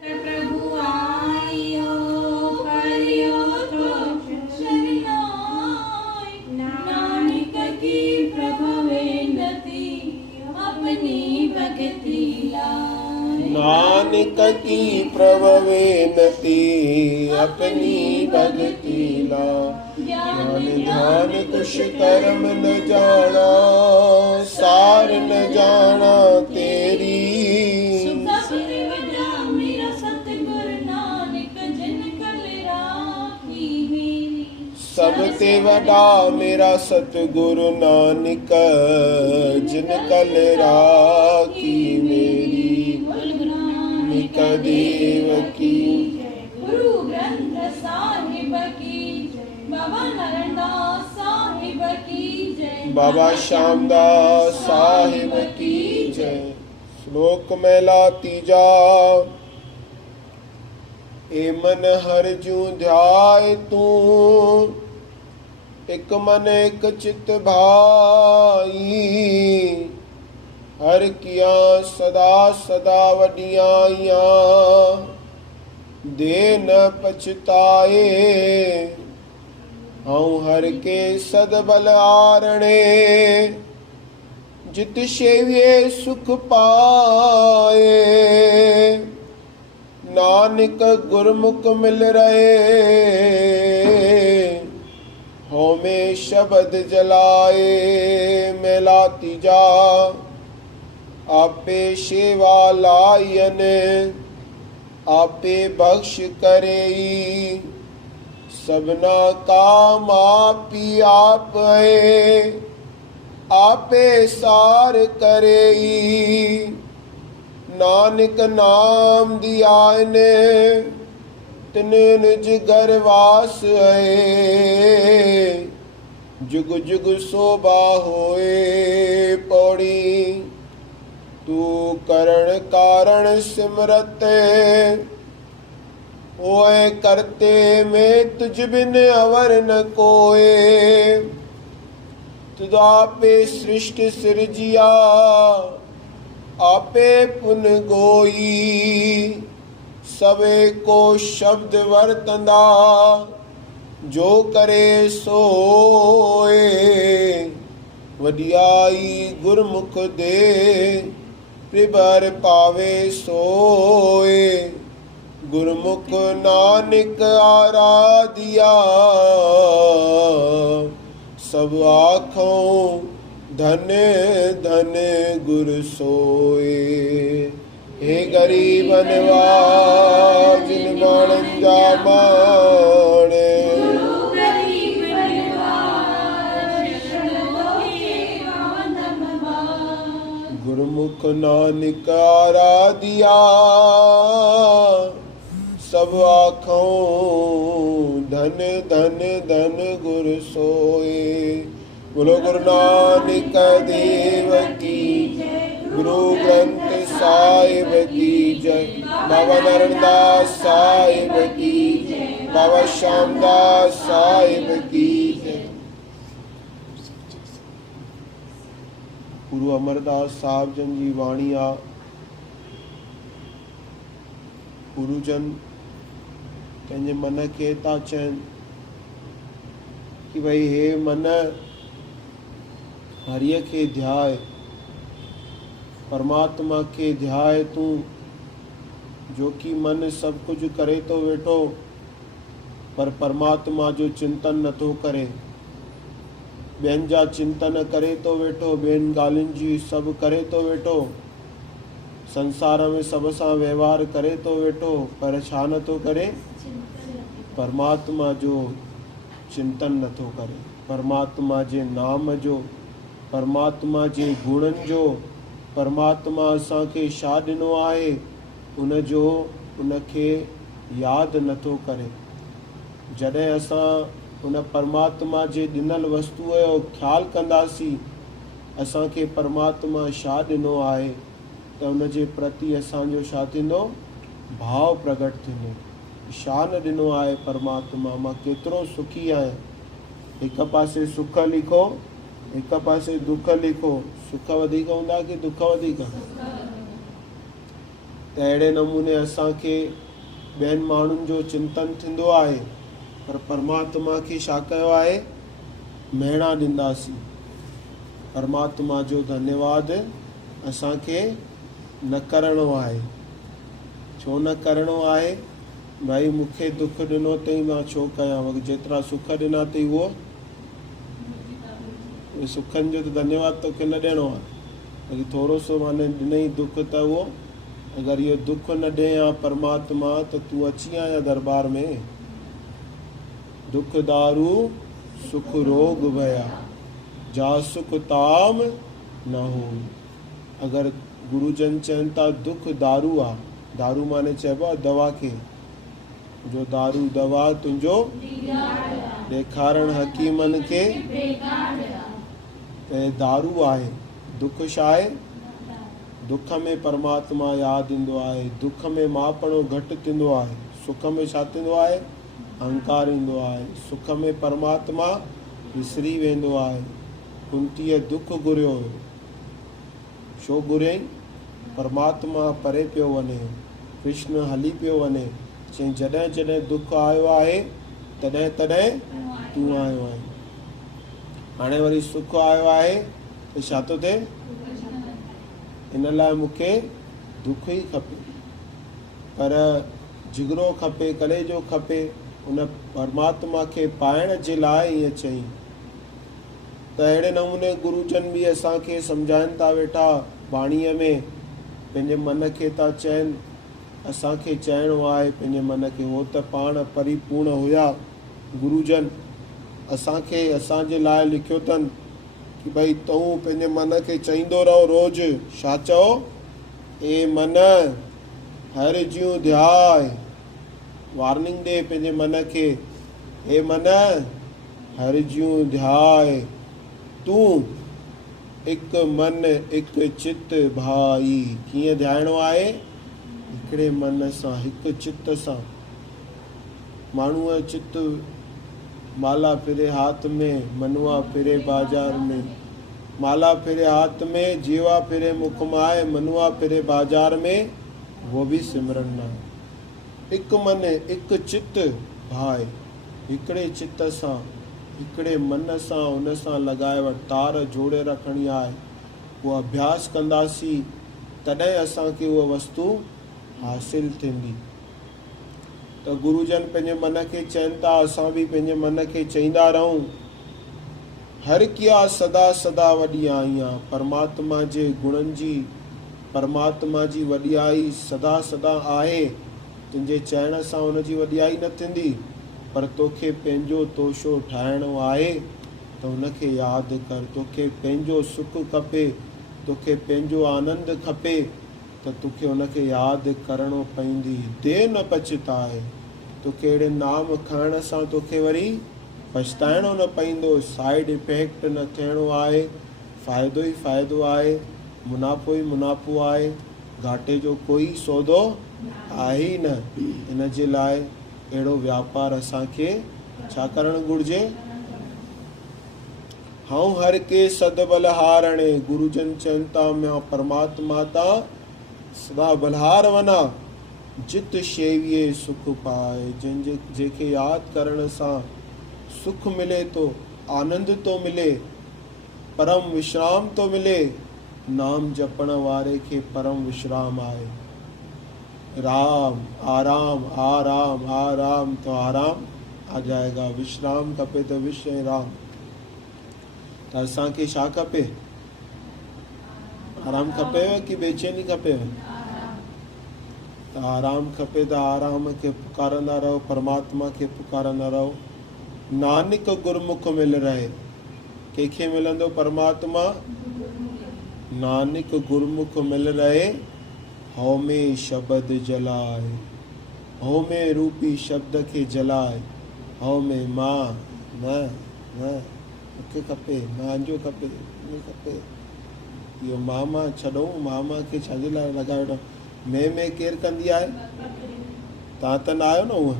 प्रभु आयो परियो तो शरणाई, नानक की प्रभवे नती अपनी भगति लाई। नानक की प्रभवे नती अपनी भगति ला। ज्ञान ध्यान कुछ कर्म न जाना, सार न जाना तेरी। सब ते वडा मेरा सतगुरु नानक, जिन कल राखी मेरी। निक देव की गुरु ग्रंथ साहिब की, बाबा नारायणदास साहिब की जय, बाबा श्यामदास साहिब की जय। श्लोक महिला तीजा। ए मन हर जू ध्याय तू, एक मन एक चित भाई। हर किया सदा सदा वडियाइया, दे न पछताए। हऊँ हर के सदबल आरणे, जित सेविए सुख पाए। नानक गुरमुख मिल रहे, होमे शब्द जलाए। मेला तीजा। आपे सेवा लायन, आपे बख्श करेई। सबना काम आपी आप है, आपे सार करेई। नानक नाम दिया ने, तिन निज घर वास है। जुग जुग शोभा होए। पौड़ी तू करण कारण सिमरत, ओए करते में तुझ बिन अवर न कोए। तुद आपे सृष्टि सिरजिया, आपे पुन गोई। सबे को शब्द वर्तंदा, जो करे सोए। वडियाई गुरमुख दे, प्रभर पावे सोए। गुरमुख नानक आराधिया, सब आँखों धन धन गुर सोए। हे गरीब नवाज जिन माणंजा माणे। गुरमुख नानक आराधिया, सब आँखों धन धन धन गुर सोए। बोलो गुरु नानक देव की, गुरु ग्रंथ साहिब की जय। बाबा नारायणदास साहिब की जय, बाबा श्यामदास साहिब की जय। गुरु अमरदास साहब जन जी वाणी आ। गुरुजन पंहिंजे मन खे था चवनि कि भई हे मन, हरिय खे ध्याय, परमात्मा खे ध्याय तूं। जो कि मन सब कुछ करे तो वेठो, पर परमात्मा जो चिंतन नथो करे। ॿियनि जा चिंतन करे तो वेठो, ॿियनि ॻाल्हियुनि जी सभु करे तो वेठो, संसार में सब सां व्यवहार करे तो वेठो, पर छा नथो करे? परमात्मा जो चिंतन नथो करे। परमात्मा जे नाम जो, परमात्मा जे गुणनि जो, परमात्मा असांखे छा ॾिनो आहे उनजो, उनखे यादि नथो करे। जॾहिं असां उन परमात्मा जे ॾिनल वस्तुअ जो ख़्यालु कंदासीं, असांखे परमात्मा छा ॾिनो आहे त उनजे प्रति असांजो छा थींदो? भाव प्रगट थींदो। छा न ॾिनो आहे परमात्मा, मां केतिरो सुखी आहियां। हिकु पासे सुख लिखो, हिकु पासे दुख लिखो। सुख वधीक हूंदा कि दुख वधीक? त अहिड़े नमूने असांखे ॿियनि माण्हुनि जो चिंतन थींदो आहे, पर परमात्मा खे छा कयो आहे? महिणा ॾींदासीं। परमात्मा जो धन्यवाद असांखे न करिणो आहे। छो न करिणो आहे? भाई मूंखे दुख ॾिनो अथई, मां छो कयां? जेतिरा सुख ॾिना अथई उहो सुखनि जो त धन्यवाद तोखे न ॾियणो आहे। वरी थोरो सो माने ॾिनई दुख त उहो, अगरि इहो दुख न ॾे हा परमात्मा त तूं अची आया दरबार में। दुख दारू सुख रोग भया, जा सुख ताम न हो। अगरि गुरुजन चवनि था दुख दारू आहे, दारू माने चइबो आहे दवा खे, जो दारू दवा तुंहिंजो ॾेखारण हकीमनि खे त दारू आहे। दुख छा आहे? दुख में परमात्मा यादि ईंदो आहे, दुख में मापणो घटि थींदो आहे। सुख में छा थींदो आहे? अहंकार ईंदो आहे। सुख में परमात्मा विसरी वेंदो आहे। कुंतीअ दुख घुरियो, छो घुरियई? परमात्मा परे पियो वञे, कृष्ण हली पियो वञे। चई जॾहिं जॾहिं दुख आयो आहे तॾहिं तॾहिं तूं आयो आहीं। हाणे वरी सुख आयो आहे त छा थो थिए? इन लाइ मूंखे दुख ई खपे, पर जिगरो खपे, कलेजो खपे। उन परमात्मा खे पाइण जे लाइ ईअं चई। त अहिड़े नमूने गुरुजन बि असांखे सम्झाइनि था वेठा वाणीअ में, पंहिंजे मन खे था चवनि। असांखे चइणो आहे पंहिंजे मन खे, हो त पाण परिपूर्ण हुया गुरुजन। असांखे असांजे लाइ लिखियो अथनि कि भई तूं पंहिंजे मन खे चईंदो रहो रोज़ु। छा चओ? ए मन हर ज्यूं ध्याय। वार्निंग ॾे पंहिंजे मन खे, हे मन हर ज्यूं ध्याय। तूं हिकु मन हिकु चित भाई। कीअं ध्याइणो आहे? हिकिड़े मन सां, हिकु चित सां। माण्हूअ चित माला फिरे हाथ में, मनुआ फिरे बाजार में। माला फिरे हाथ में, जीवा फिरे मुख माए, मनुआ फिरे बाजार में, वो भी सिमरन न। हिकु मन हिकु चित भाई। हिकिड़े चित सां, हिकिड़े मन सां उन सां लॻाए वटि तार जोड़े रखणी आहे। उहो अभ्यास कंदासीं तॾहिं असांखे उहा वस्तु हासिल थींदी। त गुरुजन पंहिंजे मन खे चवनि था, असां बि पंहिंजे मन खे चईंदा रहूं। हर किया सदा सदा वॾी आई आहे। परमात्मा जे गुणनि जी, परमात्मा जी वॾियाई सदा सदा आहे। तुंहिंजे चइण सां हुनजी वॾियाई न थींदी, पर तोखे पंहिंजो तोशो ठाहिणो आहे त हुनखे यादि कर। तोखे पंहिंजो सुख खपे, तोखे पंहिंजो आनंद खपे, त तोखे हुनखे यादि करिणो पवंदी। देर न पछताए। तोखे अहिड़े नाम खणण सां तोखे वरी पछताइणो न पवंदो। साइड इफेक्ट न थियणो आहे। फ़ाइदो ई फ़ाइदो आहे, मुनाफ़ो ई मुनाफ़ो आहे। घाटे जो कोई सौदो आहे ई न। इन जे लाइ अहिड़ो वापारु असांखे छा करणु घुरिजे? हऊं हर के सद बलहारणे। गुरुजन चवनि था मां परमात्मा तां सदा बलहार वञा। जित शेवीअ सुख पाए। जंहिंखे यादि करण सां सुख मिले थो, आनंद थो मिले, परम विश्राम थो मिले। नाम जपण वारे खे परम विश्राम आहे। राम आराम, आराम आराम तो आराम आ जाएगा। विश्राम खपे तो विश्व राम। त असांखे छा खपे? आराम खपेव कि बेचैनी खपेव? त आराम खपे त आराम खे पुकारंदा रहो, परमात्मा खे पुकारंदा रहो। नानक गुरमुख मिल रहे। कंहिंखे मिलंदो परमात्मा? नानक गुरमुख मिल रहे। हऊ में शब्द जलाए। हऊ में रूपी शब्द खे जलाए। हऊ में मां न न मूंखे खपे, मुंहिंजो खपे, मूंखे खपे। इहो मामा छॾूं, मामा खे छाजे लाइ लॻाए वेठो? में केरु कंदी आहे? तव्हां त न आहियो न। उहा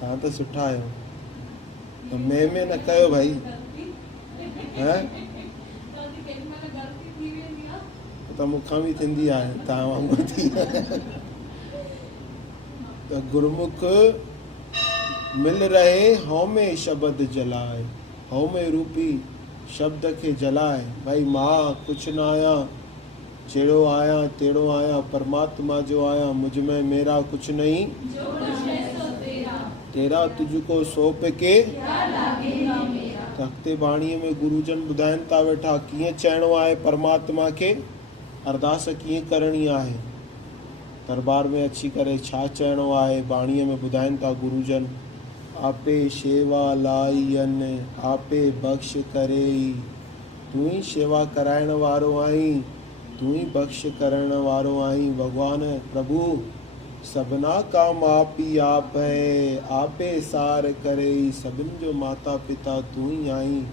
तव्हां त सुठा आहियो। त में न कयो भाई। त मूंखां बि थींदी आहे, तव्हां वांगुरु थी। त गुरमुख मिल रहे हौमे शब्द जलाए, हौमे रूपी शब्द खे जलाए। भाई मां कुझु न आहियां, जहिड़ो आहियां तहिड़ो आहियां, परमात्मा जो आहियां, मुझ में मेरा कुझु नहीं, जो कुछ है सो तेरा, तेरा तुझको सौंप के क्या लागेगा मेरा। तख्ते बाणीअ में गुरुजन ॿुधाइनि था वेठा कीअं चइणो आहे परमात्मा खे, अरदास कीअं करणी आहे, दरबार में अची करे छा चइणो आहे, बाणीअ में ॿुधाइनि था गुरुजन। आपे शेवा लाइयनि आपे बख़्श करे, तूं ई शेवा कराइण वारो आहीं, तूं ई बख़्श करण वारो आहीं। भगवान प्रभु सभिना का मापी आप है, आपे सार करे, सभिनि जो माता पिता तूं ई आहीं,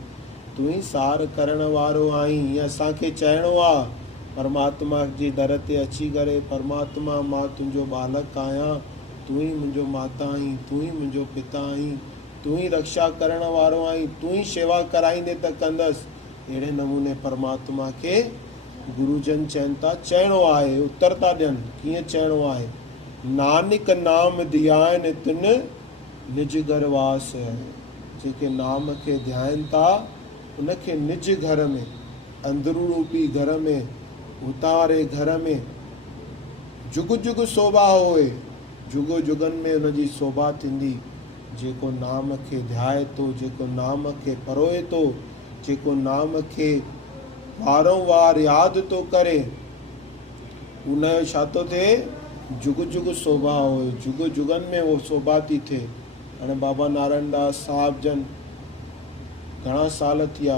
तूं ई सार करण वारो आहीं। हीअं असांखे चइणो आहे परमात्मा जे दर ते अची करे, परमात्मा मां तुंहिंजो बालक आहियां, तूं ई मुंहिंजो माता आहीं, तूं ई मुंहिंजो पिता आहीं, तूं ई रक्षा करण वारो आहीं, तूं ई शेवा कराईंदे त कंदसि। अहिड़े नमूने परमात्मा खे गुरुजन चइनि था चइणो आहे, उत्तर था ॾियनि कीअं चइणो आहे। नानक नाम ध्यान तिन निज घर वास, जेके नाम खे ध्यान था उनखे निज घर में, अंदरू रूपी घर में, उतारे घर में जुग जुग शोभा होए, जुग जुगनि में उनजी शोभा थींदी। जेको नाम खे ध्याए थो, जेको नाम खे परोए थो, जेको नाम खे वारंवार यादि थो करे, उनजो छा थो थिए, जुग जुग शोभा होए, जुग जुगनि में उहो शोभा थी थिए। हाणे बाबा नारायण दास साहिब जन घणा साल थी विया,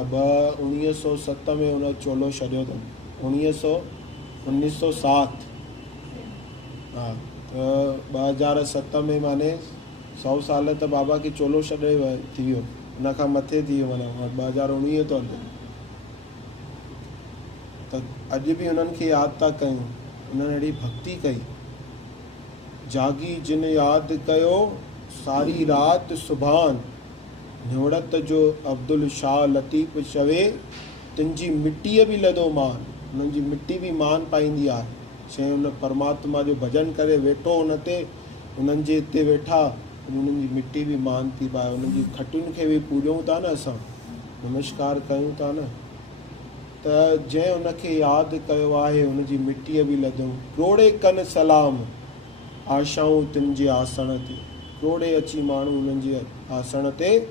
1907 में उन चोलो छॾियो अथनि, 1907, हा, त 2007 में माने 100 साल त बाबा खे चोलो छॾे थी वियो, उनखां मथे थी वियो, माना 2019 थो हले। त अॼु बि उन्हनि खे यादि था कयूं, उन्हनि अहिड़ी भक्ति कई। जागी जिन यादि कयो सारी राति सुभान, निवड़त जो अब्दुल शाह लतीफ़ चवे, तुंहिंजी मिटीअ बि लधो मान। उन्हनि जी मिटी बि मान पाईंदी आहे। शइ उन परमात्मा जो भॼन करे वेठो उन ते, उन्हनि जे हिते वेठा, उन्हनि जी मिटी बि मान थी पाए। उन्हनि जी खटियुनि खे बि पूॼूं था न, असां नमस्कार कयूं था न, त जंहिं उनखे यादि कयो आहे उनजी मिटीअ बि लधऊं। रोड़े कन सलाम आशाऊं तिन जे आसण ते, रोड़े अची माण्हू उन्हनि जे आसण ते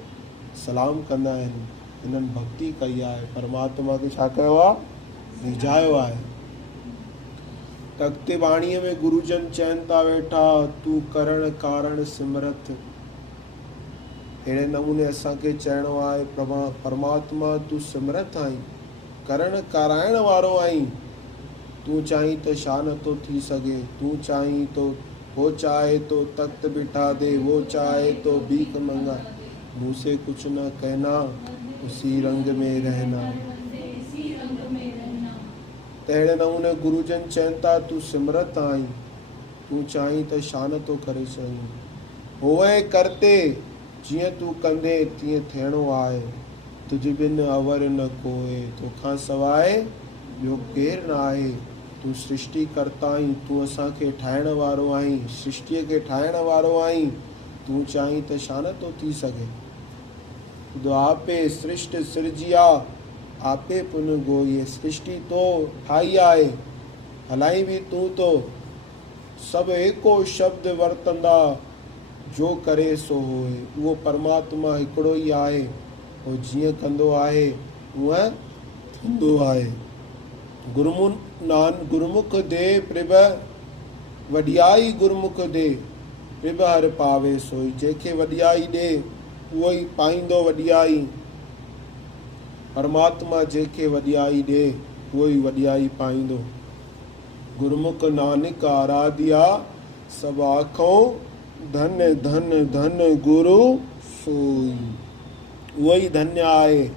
सलाम कंदा आहिनि। हिननि भक्ति कई आहे, परमात्मा खे छा कयो आहे, रिझायो आहे। तख्ते बाणीअ में गुरुजन चइनि था वेठा, तूं करण कारण सिमरत। अहिड़े नमूने असांखे चइणो आहे, परमात्मा तूं सिमरत आहीं, करण कराइण वारो आहीं। तूं चाहीं त छा नथो थी सघे, तूं चाहीं तो वो चाहे तो तख्त बिठा दे, वो चाहे तो भीख मंगा, मुझसे कुछ न कहना उसी रंग में रहना। अहिड़े नमूने गुरुजन चइनि था, तूं सिमरत आहीं, तूं चाहीं त छा नथो करे सघीं। होए करते जीअं तूं कंदे तीअं थियणो आहे, तुझ बिन अवर न कोए, तोखां सवाइ ॿियो केरु न आहे। तूं सृष्टि करता आहीं, तूं असांखे ठाहिण वारो आहीं, सृष्टिअ खे ठाहिण वारो आहीं। तूं चाहीं त छा नथो थी सघे। आपे सृष्टि सिरजिया आपे पुन गोईए, सृष्टि तो ठाही आहे, हलाई बि तूं तो। सभु एको शब्द वरतंदा जो करे सो होए, उहो परमात्मा हिकिड़ो ई आहे, उहो जीअं कंदो आहे उहा थींदो आहे। गुरमुख दे प्रभ वॾियाई, गुरमुख दे प्रभ हर पावे सोई। जंहिंखे वॾियाई ॾे उहो ई पाईंदो वॾियाई। परमात्मा जंहिंखे वॾियाई ॾे उहो ई वॾियाई पाईंदो। गुरमुख नानक आराधिया सभु आखूं, धन धन धन गुरु सोई। उहो ई धन्य आहे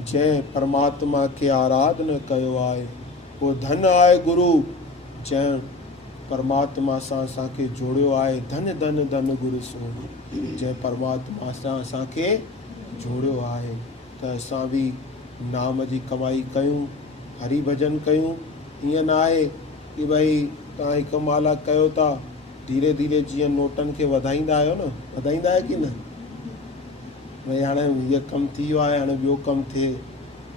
जंहिं परमात्मा खे आराधना कयो आहे। उहो धन आहे गुरु जंहिं परमात्मा सां असांखे जोड़ियो आहे। धन धन धन गुरु सोई, जंहिं परमात्मा सां असांखे जोड़ियो आहे। त असां बि नाम जी कमाई कयूं, हरि भजन कयूं, ईअं न आहे कि भई तव्हां हिकु माला कयो था, धीरे धीरे जीअं नोटनि खे वधाईंदा आहियो न, वधाईंदा आहियो कि न, भई हाणे हीअ कमु थी वियो आहे, हाणे ॿियो कमु थिए,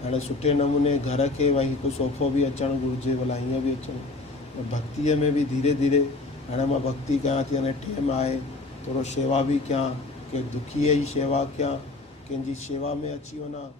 हाणे सुठे नमूने घर खे भई हिकु सोफ़ो बि अचणु घुरिजे, भला हीअं बि अचणु। भक्तीअ में बि धीरे धीरे हाणे मां भक्ति कयां थी, हाणे टाइम आहे थोरो शेवा बि कयां, के दुखीअ जी शेवा कयां, कंहिंजी शेवा में अची वञा।